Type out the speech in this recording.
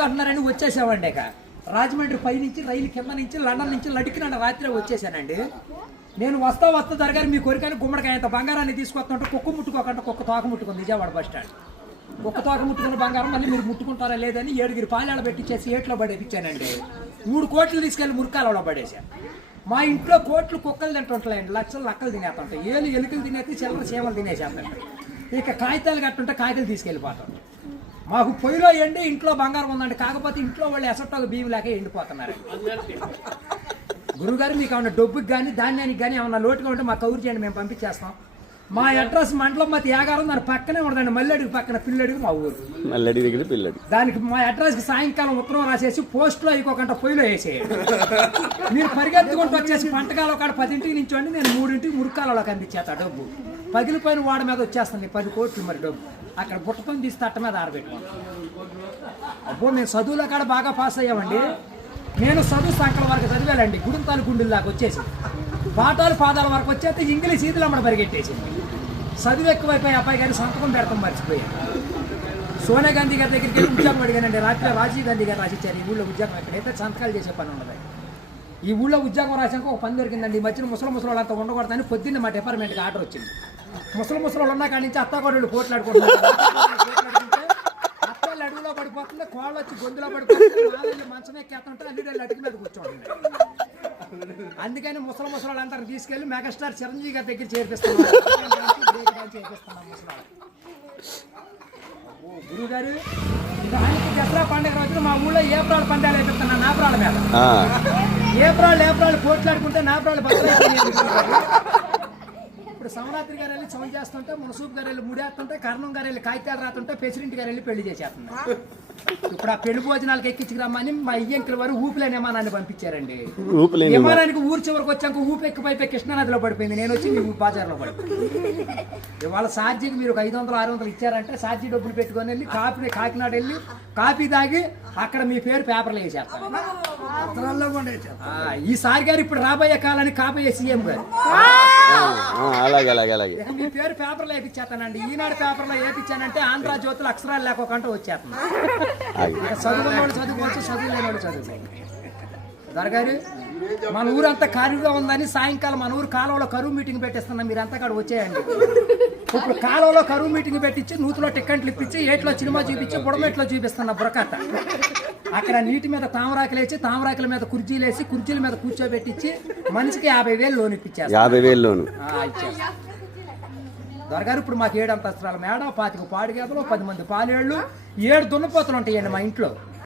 వస్తుంది అంటున్నారని వచ్చేసామండి. ఇక రాజమండ్రి పై నుంచి రైలు కింద నుంచి లండన్ నుంచి లడికిన రాత్రి వచ్చేసానండి. నేను వస్తా దొరగారు మీ కోరికని గుమ్మడికాయ అంత బంగారాన్ని తీసుకొస్తుంటే కుక్క ముట్టుకోకుండా కుక్క తోక ముట్టుకుంది విజయవాడ బస్ స్టాండ్. కుక్క తోక ముట్టుకున్న బంగారం మళ్ళీ మీరు ముట్టుకుంటారా లేదని 7 పాలేళ్ళ పెట్టించేసి ఏట్లో పడేపించానండి. 3 కోట్లు తీసుకెళ్లి మురికాలలో పడేశాను. మా ఇంట్లో కోట్లు కుక్కలు తింటుంటాయండి, లక్షలు లక్కలు తినేస్తుంటాయి, ఎలుకలు తినేసి చిల్లర చీమలు తినేసేస్తాయి. ఇక కాగితాలు కట్టుంటే కాగితాలు తీసుకెళ్ళిపోతాం. మాకు పొయ్యిలో ఎండి ఇంట్లో బంగారం ఉందండి, కాకపోతే ఇంట్లో వాళ్ళు ఎసట్టోక బియ్యం లేక ఎండిపోతున్నారు. గురుగారు మీకు ఏమన్నా డబ్బుకి కానీ ధాన్యానికి కానీ ఏమన్నా లోటుగా ఉంటే మాకు కౌరు చేయండి, మేము పంపించేస్తాం. మా అడ్రస్ మండలం మతి యాగారం, దాని పక్కనే ఉండదండి, మల్లెడికి పక్కన పిల్లడికి మా ఊరు. మల్లెడి దగ్గర పిల్లడి దానికి మా అడ్రస్కి సాయంకాలం ఉత్తరం రాసేసి పోస్ట్లో అయిపోకుండా పొయ్యిలో వేసేయండి. మీరు పరిగెత్తుకుంటూ వచ్చేసి పంటకాల ఒక 10ంటికి నుంచోండి, నేను 3ంటికి మురికాలలోకి అందించేస్తా డబ్బు. పగిలిపోయిన వాడి మీద వచ్చేస్తుంది 10 కోట్లు మరి డబ్బు. అక్కడ బుట్టతో తీసి తట్ట మీద ఆరబెట్టుకోండి. అబ్బో మేము చదువులో కాడ బాగా పాస్ అయ్యామండి. నేను చదువు సంకల వరకు చదివానండి, గుడుంతాలు గుండెలు దాకా వచ్చేసి పాఠాలు పాదాల వరకు వచ్చేస్తే ఇంగ్లీష్ ఈదులు అమ్మడ పరిగెట్టేసింది. చదువు ఎక్కువైపోయి అబ్బాయి గారి సంతకం పెడతాం మర్చిపోయాను. సోనియా గాంధీ గారి దగ్గరికి వెళ్ళి ఉద్యోగం అడిగానండి. రాత్రి రాజీవ్ గాంధీ గారు రాసిచ్చారు ఈ ఊళ్ళో ఉద్యోగం, ఎక్కడైతే సంతకాలు చేసే పని ఉండదు. ఈ ఊళ్ళో ఉద్యోగం రాసాక ఒక పని దొరికిందండి. ఈ మధ్యన ముసలి అంతా ఉండకూడదని పొద్దున్న మా డిపార్ట్మెంట్కి ఆర్డర్ వచ్చింది. ముసలి ఉన్న కాడి నుంచి అత్తగోడలు పోట్లాడుకుంటున్నారు. అత్తలు అడుగులో పడిపోతుంది, కోళ్ళు వచ్చి గొంతులో పడిపోతుంది, నాలుగు మంచం ఎక్కేస్తుంటే అల్లుడు అడుగు మీద కూర్చోండి. అందుకని ముసలి అందరిని తీసుకెళ్లి మెగాస్టార్ చిరంజీవి గారి దగ్గర చేర్పిస్తున్నాం. గురువు గారు ఆయనకి దసరా పండుగ రోజున మా ఊళ్ళో ఏప్రాల్ పందాలు వేపిస్తున్నాను. నాపరాల మీద ఏప్రాల్ పోట్లాడుకుంటే నాపరాలు బద్దలైపోయింది. ఇప్పుడు సమరాత్రి గారు వెళ్ళి చౌన్ చేస్తుంటే, మునసూబ్ గారు వెళ్ళి ముడేస్తుంటే, కర్ణం గారు వెళ్ళి కాగితాలు రాస్తుంటే, ప్రెసిడెంట్ గారు వెళ్ళి పెళ్లి చేసేస్తున్నారు. ఇప్పుడు ఆ పెళ్లి భోజనాలకు ఎక్కించుకురమ్మని మా అయ్యంకుల వారు ఊపిలేని విమానాన్ని పంపించారండి. విమానానికి ఊరు చివరికి వచ్చాక ఊపి ఎక్కిపోయి కృష్ణానదిలో పడిపోయింది. నేను వచ్చి మీ బాజార్లో పడిపోయింది. ఇవాళ ఛార్జీకి మీరు ఒక 500-600 ఇచ్చారంటే ఛార్జీ డబ్బులు పెట్టుకొని వెళ్ళి కాకినాడ వెళ్ళి కాఫీ తాగి అక్కడ మీ పేరు పేపర్లో వేసేస్తాను. ఈసారి గారు ఇప్పుడు రాబోయే కాలానికి కాబోయే సీఎం గారు మీ పేరు పేపర్లో వేపించేస్తానండి. ఈనాడు పేపర్లో వేపించానంటే ఆంధ్ర జ్యోతులు అక్షరాలు లేకోకుండా వచ్చేస్తాను. చదువుకున్నవాడు చదువుకోవచ్చు, చదువు లేనివాడు చదువుకోవచ్చు. దొరగారు మన ఊరంతా ఖాళీగా ఉందని సాయంకాలం మన ఊరు కాలువలో కరువు మీటింగ్ పెట్టిస్తున్నాం, మీరంతా కాడ వచ్చేయండి. ఇప్పుడు కాలువలో కరువు మీటింగ్ పెట్టించి నూతులో టిక్కెట్లు ఇప్పించి ఏట్లో సినిమా చూపించి బుడమెట్లో చూపిస్తున్నా బురకట్ట. అక్కడ నీటి మీద తామరాకులు వేసి తామరాకుల మీద కుర్చీలు వేసి కుర్చీల మీద కూర్చోబెట్టించి మనిషికి 50,000 లోన్ ఇప్పించారు. 50,000 లోన్ దొరగారు ఇప్పుడు మాకు 7 అంతస్తుల మేడ, 25 పాడిగేదలు, 10 మంది పాలేళ్ళు, 7 దున్నపోతులు ఉంటాయండి మా ఇంట్లో.